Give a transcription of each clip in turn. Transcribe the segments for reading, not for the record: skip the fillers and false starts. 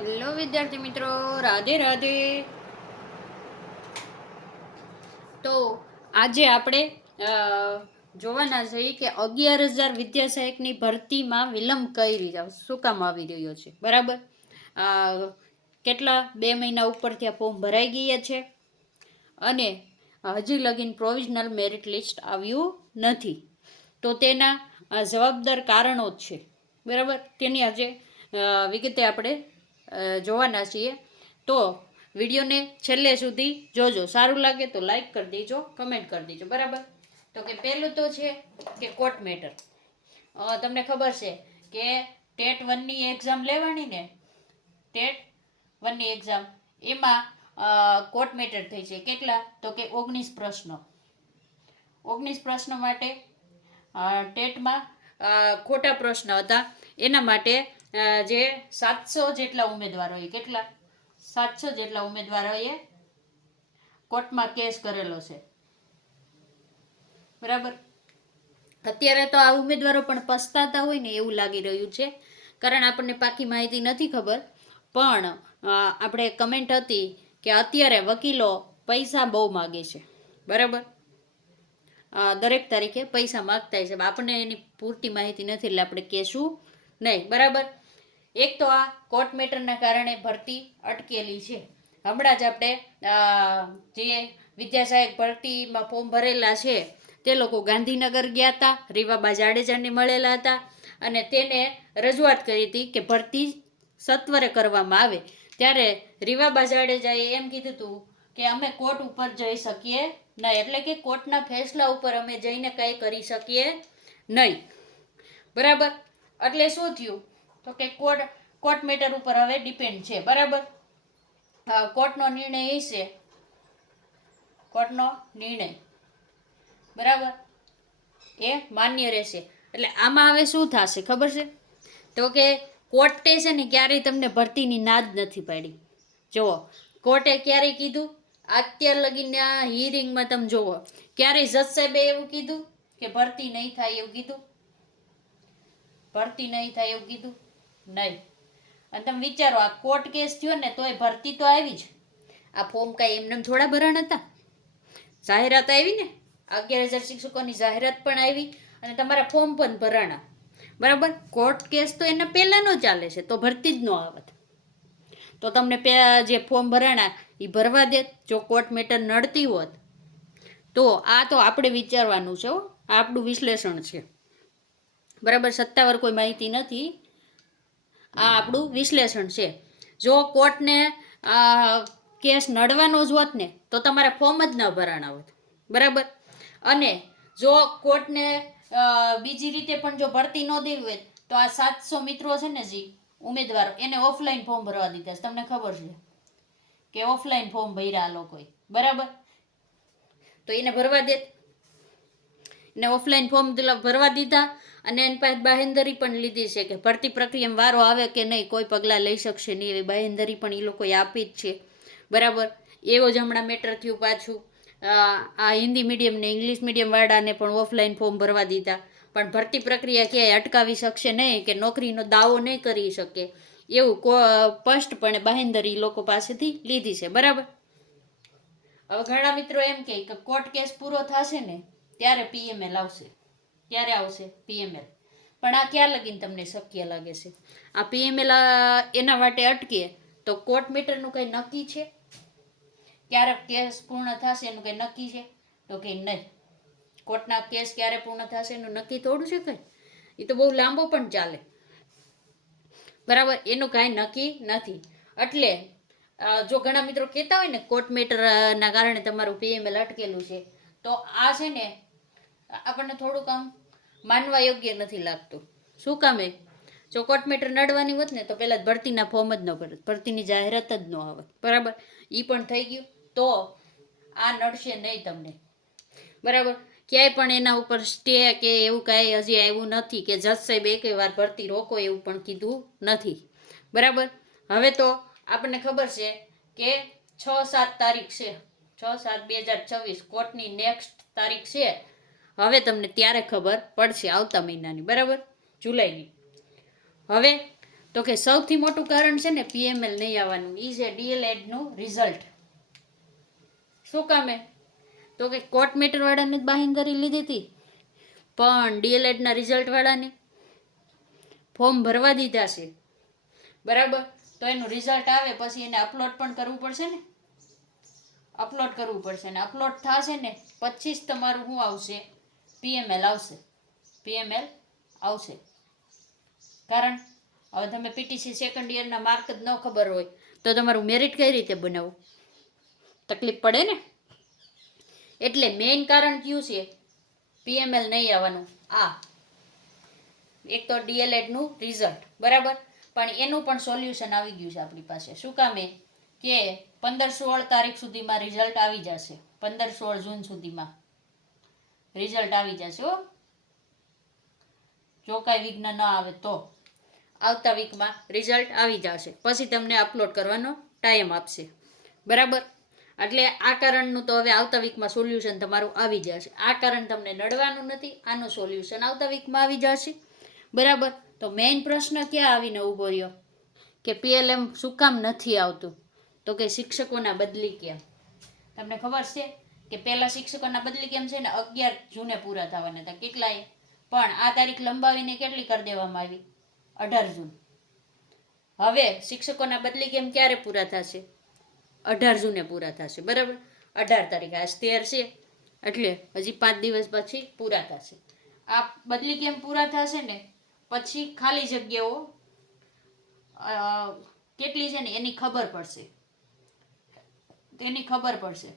Hello વિદ્યાર્થી મિત્રો, રાધે રાધે. તો આજે આપણે જોવાના છીએ કે 11,000 વિદ્યા સહાયકની ભરતીમાં વિલંબ કઈ રીતે શું કામ આવી રહ્યો છે. બરાબર, કેટલા 2 મહિના ઉપર ત્યાં ફોર્મ ભરાઈ ગયા છે અને હજી લગીન પ્રોવિઝનલ મેરિટ લિસ્ટ આવ્યું નથી. તો તેના જવાબદાર કારણો જ છે. બરાબર, તેની આજે વિગતે આપણે જોવાના છીએ. તો વિડીયોને છેલ્લે સુધી જોજો. સારું લાગે તો લાઈક કરી દેજો, કમેન્ટ કરી દેજો. બરાબર, તો કે પહેલું તો છે કે કોર્ટ મેટર. તમને ખબર છે કે ટેટ 1ની એક્ઝામ લેવાની ને, ટેટ 1ની એક્ઝામ એમાં કોર્ટ મેટર થઈ છે. કેટલા? તો કે 19 પ્રશ્નો. 19 પ્રશ્નો માટે ટેટમાં ખોટા પ્રશ્ન હતા. એના માટે જે 700 જેટલા ઉમેદવારોએ, કેટલા 700 જેટલા ઉમેદવારોએ કોર્ટમાં કેસ કરેલો છે. બરાબર, અત્યારે તો આ ઉમેદવારો પણ પસ્તાતા હોય ને એવું લાગી રહ્યું છે, કારણ આપણને પાકી માહિતી નથી ખબર. પણ આપણે કમેન્ટ હતી કે અત્યારે વકીલો પૈસા બહુ માગે છે. બરાબર, દરેક તારીખે પૈસા માગતા છે. આપણને એની પૂરતી માહિતી નથી એટલે આપણે કહેશું નહીં. બરાબર, એક તો આ કોર્ટ મેટરના કારણે ભરતી અટકેલી છે. હમણાં જ આપણે જે વિદ્યા સહાયક ભરતીમાં ફોર્મ ભરેલા છે તે લોકો ગાંધીનગર ગયા હતા, રીવાબા જાડેજાને મળેલા હતા અને તેને રજૂઆત કરી હતી કે ભરતી સત્વરે કરવામાં આવે. ત્યારે રીવાબા જાડેજાએ એમ કીધું હતું કે અમે કોર્ટ ઉપર જઈ શકીએ નહીં, એટલે કે કોર્ટના ફેસલા ઉપર અમે જઈને કંઈ કરી શકીએ નહીં. બરાબર, એટલે શું થયું તો કે કોર્ટ મેટર ઉપર હવે ડિપેન્ડ છે. બરાબર, કોર્ટનો નિર્ણય એ છે, કોર્ટનો નિર્ણય બરાબર એ માન્ય રહેશે. એટલે આમાં હવે શું થશે ખબર છે? તો કે કોર્ટે છે ને ક્યારેય તમને ભરતીની ના જ નથી પાડી. જુઓ, કોર્ટે ક્યારેય કીધું? અત્યાર લગીના હિયરિંગમાં તમે જુઓ, ક્યારેય જજ સાહેબે એવું કીધું કે ભરતી નહીં થાય એવું કીધું? ભરતી નહીં થાય એવું કીધું? નહીં. અને તમે વિચારો, આ કોર્ટ કેસ થયો ને તોય ભરતી તો આવી જ. આ ફોર્મ કાંઈ એમને થોડા ભરાણ હતા? જાહેરાત આવી ને, 11,000 શિક્ષકોની જાહેરાત પણ આવી અને તમારા ફોર્મ પણ ભરાણા. બરાબર, કોર્ટ કેસ તો એના પહેલાંનો ચાલે છે, તો ભરતી જ ન આવત. તો તમને જે ફોર્મ ભરાણા એ ભરવા દે. જો કોર્ટ મેટર નડતી હોત તો આ તો આપણે વિચારવાનું છે. આ આપણું વિશ્લેષણ છે. બરાબર, સત્તાવાર કોઈ માહિતી નથી, આ આપણું વિશ્લેષણ છે. જો કોર્ટને કેસ નડવાનો જ હોત ને તો તમારે ફોર્મ જ ન ભરાણા હોત. બરાબર, અને જો કોર્ટને બીજી રીતે પણ જો ભરતી ન દેવી હોય તો આ 700 મિત્રો છે ને જી ઉમેદવારો, એને ઓફલાઈન ફોર્મ ભરવા દીધા છે. તમને ખબર છે કે ઓફલાઈન ફોર્મ ભર્યા આ લોકોએ. બરાબર, તો એને ભરવા દે, એને ઓફલાઈન ફોર્મ ભરવા દીધા અને એની પાસે બાહેંધરી પણ લીધી છે કે ભરતી પ્રક્રિયામાં વારો આવે કે નહીં, કોઈ પગલાં લઈ શકશે નહીં, એવી બાહેંધરી પણ એ લોકોએ આપી જ છે. બરાબર, એવો જ હમણાં મેટર થયું પાછું. આ હિન્દી મીડિયમ ને ઇંગ્લિશ મીડિયમ વાળાને પણ ઓફલાઈન ફોર્મ ભરવા દીધા, પણ ભરતી પ્રક્રિયા ક્યાંય અટકાવી શકશે નહીં કે નોકરીનો દાવો નહીં કરી શકે એવું સ્પષ્ટપણે બાહેંધરી લોકો પાસેથી લીધી છે. બરાબર, હવે ઘણા મિત્રો એમ કહે કે કોર્ટ કેસ પૂરો થશે ને ત્યારે પીએમએલ આવશે, ત્યારે આવશે પીએમએલ. પણ આ ક્યાં લગીને તમને શક્ય લાગે છે? આ પીએમએલ એના માટે અટકે તો કોર્ટ મેટરનું કંઈ નક્કી છે? ક્યારે કેસ પૂર્ણ થશે એનું કંઈ નક્કી છે? તો કે નહીં. કોર્ટના કેસ ક્યારે પૂર્ણ થશે એનું નક્કી થોડું છે કંઈ? એ તો બહુ લાંબો પણ ચાલે. બરાબર, એનું કાંઈ નક્કી નથી. એટલે જો ઘણા મિત્રો કહેતા હોય ને કોર્ટ મેટરના કારણે તમારું પીએમએલ અટકેલું છે, તો આ છે ને આપણને થોડુંક આમ માનવા યોગ્ય નથી લાગતું. શું કામે? જો કોર્ટ મેટર નડવાની હોત ને તો પહેલાં જ ભરતીના ફોર્મ જ ન ભરત, ભરતીની જાહેરાત જ ન આવત. બરાબર, એ પણ થઈ ગયું. તો આ નડશે નહીં તમને. બરાબર, ક્યાંય પણ એના ઉપર સ્ટે કે એવું કાંઈ હજી આવ્યું નથી કે જજ સાહેબ એકેય વાર ભરતી રોકો એવું પણ કીધું નથી. બરાબર, હવે તો આપણને ખબર છે કે 6-7 તારીખ છે, 6-7-2024 કોર્ટની નેક્સ્ટ તારીખ છે. હવે તમને ત્યારે ખબર પડશે આવતા મહિનાની. બરાબર, જુલાઈની. હવે તો કે સૌથી મોટું કારણ છે ને પીએમએલ નહીં આવવાનું એ છે ડીએલએડનું રિઝલ્ટ. શું કામે? તો કે કોર્ટ મેટર વાળાને જ બાહેંધરી લીધી હતી, પણ ડીએલએડના રિઝલ્ટ વાળાને ફોર્મ ભરવા દીધા છે. બરાબર, તો એનું રિઝલ્ટ આવે પછી એને અપલોડ પણ કરવું પડશે ને, અપલોડ કરવું પડશે ને અપલોડ થશે ને પછી જ તમારું શું આવશે? પીએમએલ આવશે. પીએમએલ આવશે. કારણ હવે તમે પીટીસી સેકન્ડ યરના માર્ક જ ન ખબર હોય તો તમારું મેરિટ કઈ રીતે બનાવવું? તકલીફ પડે ને. એટલે મેઇન કારણ કયું છે પીએમએલ નહીં આવવાનું? આ એક તો ડીએલએડનું રિઝલ્ટ, બરાબર, પણ એનું પણ સોલ્યુશન આવી ગયું છે આપણી પાસે. શું કામે? કે 15-16 તારીખ સુધીમાં રિઝલ્ટ આવી જશે. 15-16 જૂન સુધીમાં રિઝલ્ટ આવી જશે. હો, જો કાંઈ વિઘ્ન ન આવે તો આવતા વીકમાં રિઝલ્ટ આવી જશે. પછી તમને અપલોડ કરવાનો ટાઈમ આપશે. બરાબર, એટલે આ કારણનું તો હવે આવતા વીકમાં સોલ્યુશન તમારું આવી જશે. આ કારણ તમને નડવાનું નથી, આનું સોલ્યુશન આવતા વીકમાં આવી જશે. બરાબર, તો મેઇન પ્રશ્ન ક્યાં આવીને ઊભો રહ્યો કે પીએલએમ શું કામ નથી આવતું? તો કે શિક્ષકોના બદલી કેમ? તમને ખબર છે કે પહેલા શિક્ષકોના બદલી કેમ છે ને 11 જૂને પૂરા થવાના હતા કેટલાય, પણ આ તારીખ લંબાવીને કેટલી કરી દેવામાં આવી? 18 જૂન. હવે શિક્ષકોના બદલી કેમ ક્યારે પૂરા થશે? 18 જૂને પૂરા થશે. બરાબર, 18 તારીખ, આજ 13 છે એટલે હજી 5 દિવસ પછી પૂરા થશે. આ બદલી કેમ પૂરા થશે ને પછી ખાલી જગ્યાઓ કેટલી છે ને એની ખબર પડશે. તેની ખબર પડશે.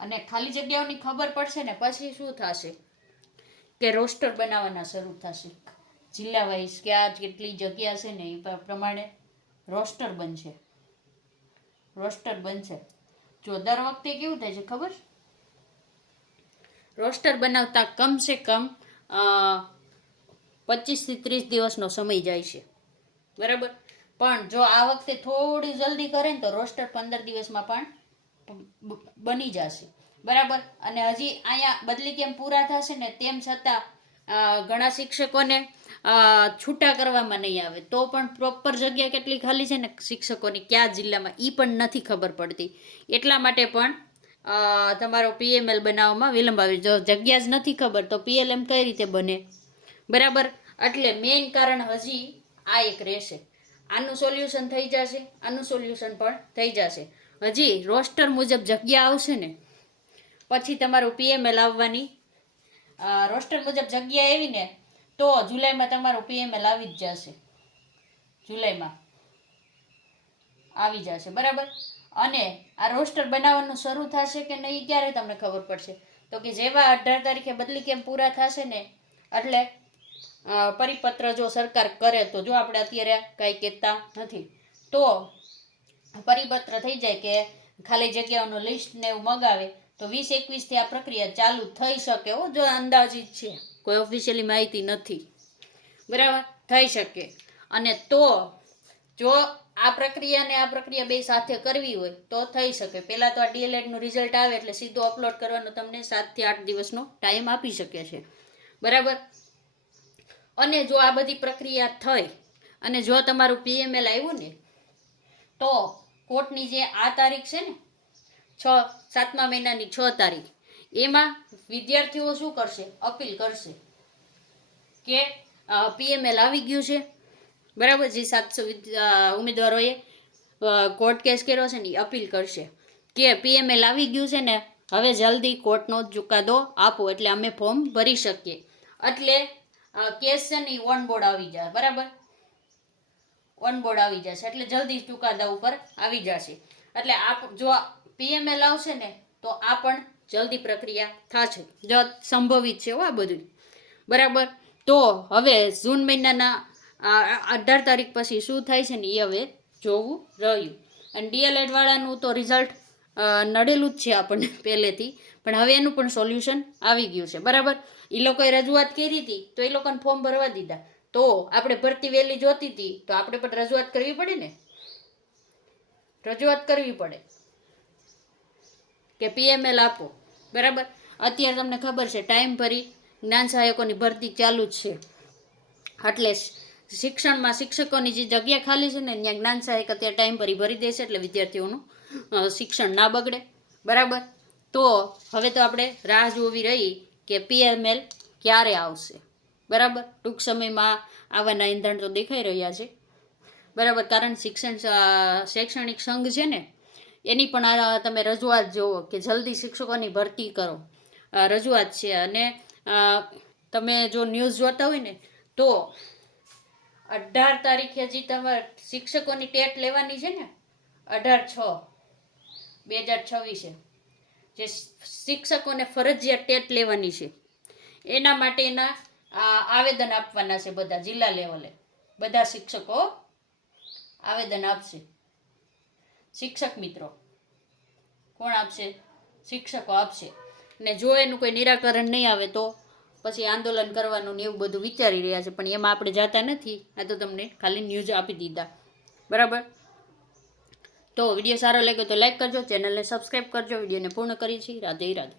અને ખાલી જગ્યાઓની ખબર પડશે ને પછી શું થશે કે રોસ્ટર બનાવવાના શરૂ થશે. જિલ્લા વાઇઝ કે આ કેટલી જગ્યા છે ને એ પ્રમાણે રોસ્ટર બનશે. રોસ્ટર બનશે. જો દર વખતે કેવું થાય છે ખબર? રોસ્ટર બનાવતા કમસે કમ 25 થી 30 દિવસનો સમય જાય છે. બરાબર, પણ જો આ વખતે થોડી જલ્દી કરે ને તો રોસ્ટર 15 દિવસમાં પણ બની જશે. બરાબર, અને હજી અહીંયા બદલી કેમ પૂરા થશે ને તેમ છતાં ઘણા શિક્ષકોને છૂટા કરવામાં નહીં આવે તો પણ પ્રોપર જગ્યા કેટલી ખાલી છે ને શિક્ષકોની કયા જિલ્લામાં એ પણ નથી ખબર પડતી. એટલા માટે પણ તમારો પીએમએલ બનાવવામાં વિલંબ આવે. જો જગ્યા જ નથી ખબર તો પીએલએમ કઈ રીતે બને? બરાબર, એટલે મેઇન કારણ હજી આ એક રહેશે. આનું સોલ્યુશન થઈ જશે, આનું સોલ્યુશન પણ થઈ જશે. હજી રોસ્ટર મુજબ જગ્યા આવશે ને પછી તમારું પીએમએલ આવવાની, રોસ્ટર મુજબ જગ્યા આવી ને તો જુલાઈમાં તમારું પીએમએલ આવી જ જશે. જુલાઈમાં આવી જશે. બરાબર, અને આ રોસ્ટર બનાવવાનું શરૂ થશે કે નહીં ક્યારે તમને ખબર પડશે? તો કે જેવા 18 તારીખે બદલી કેમ પૂરા થશે ને એટલે પરિપત્ર જો સરકાર કરે તો, જો આપણે અત્યારે કાંઈ કહેતા નથી તો પરિપત્ર થઈ જાય કે ખાલી જગ્યાઓનું લિસ્ટ ને એવું મગાવે તો 20-21 થી આ પ્રક્રિયા ચાલુ થઈ શકે. જો અંદાજિત છે, કોઈ ઓફિશિયલી માહિતી નથી. બરાબર, થઈ શકે. અને તો જો આ પ્રક્રિયા બે સાથે કરવી હોય તો થઈ શકે. પહેલાં તો આ ડીએલએડનું રિઝલ્ટ આવે એટલે સીધું અપલોડ કરવાનો તમને 7 થી 8 દિવસનો ટાઈમ આપી શકે છે. બરાબર, અને જો આ બધી પ્રક્રિયા થઈ અને જો તમારું પીએમએલ આવ્યું ને તો કોર્ટની જે આ તારીખ છે ને 7મા મહિનાની 6 તારીખ એમાં વિદ્યાર્થીઓ શું કરશે? અપીલ કરશે કે પીએમએલ આવી ગયું છે. બરાબર, જે 700 ઉમેદવારોએ કોર્ટ કેસ કર્યો છે ને એ અપીલ કરશે કે પીએમએલ આવી ગયું છે ને હવે જલ્દી કોર્ટનો ચુકાદો આપો એટલે અમે ફોર્મ ભરી શકીએ. એટલે કેસ છે ને ઓન બોર્ડ આવી જાય. બરાબર, ઓન બોર્ડ આવી જશે એટલે જલ્દી ચુકાદા ઉપર આવી જશે. એટલે જો પીએમએલ આવશે ને તો આ પણ જલ્દી પ્રક્રિયા થશે. જો સંભવિત છે આ બધું. બરાબર, તો હવે જૂન મહિનાના 18 તારીખ પછી શું થાય છે ને એ હવે જોવું રહ્યું. અને ડીએલએડ વાળાનું તો રિઝલ્ટ નડેલું જ છે આપણને પહેલેથી, પણ હવે એનું પણ સોલ્યુશન આવી ગયું છે. બરાબર, એ લોકોએ રજૂઆત કરી હતી તો એ લોકોને ફોર્મ ભરવા દીધા. તો આપણે ભરતી વહેલી જોતી હતી તો આપણે પણ રજૂઆત કરવી પડે ને, રજૂઆત કરવી પડે કે પીએમએલ આપો. બરાબર, અત્યારે તમને ખબર છે ટાઈમ ભરી જ્ઞાન સહાયકોની ભરતી ચાલુ જ છે. એટલે શિક્ષણમાં શિક્ષકોની જે જગ્યા ખાલી છે ને ત્યાં જ્ઞાન સહાયક અત્યારે ટાઈમ પર ભરી દેશે એટલે વિદ્યાર્થીઓનું શિક્ષણ ના બગડે. બરાબર. તો હવે તો આપણે રાહ જોવી રહી કે PML ક્યારે આવશે. બરાબર. ટૂંક સમયમાં આવવાના ઇંધણ તો દેખાઈ રહ્યા છે. બરાબર. કારણ શૈક્ષણિક સંઘ છે ને એની પણ તમે રજૂઆત જોવો કે જલ્દી શિક્ષકોની ભરતી કરો, રજૂઆત છે. અને તમે જો ન્યૂઝ જોતા હોય ને તો 18 તારીખે હજી તમારે શિક્ષકોની ટેટ લેવાની છે ને 18/6/2026 જે શિક્ષકોને ફરજિયાત ટેટ લેવાની છે એના માટેના આવેદન આપવાના છે. બધા જિલ્લા લેવલે બધા શિક્ષકો આવેદન આપશે. શિક્ષક મિત્રો કોણ આપશે? શિક્ષકો આપશે. ને જો એનું કોઈ નિરાકરણ નહીં આવે તો પછી આંદોલન કરવાનું ને એવું બધું વિચારી રહ્યા છે, પણ એમાં આપણે જતા નથી. આ તો તમને ખાલી ન્યૂઝ આપી દીધા. બરાબર. તો વિડીયો સારો લાગ્યો તો લાઈક કરજો, ચેનલને સબસ્ક્રાઈબ કરજો. વિડીયોને પૂર્ણ કરી છે. રાધે રાધે.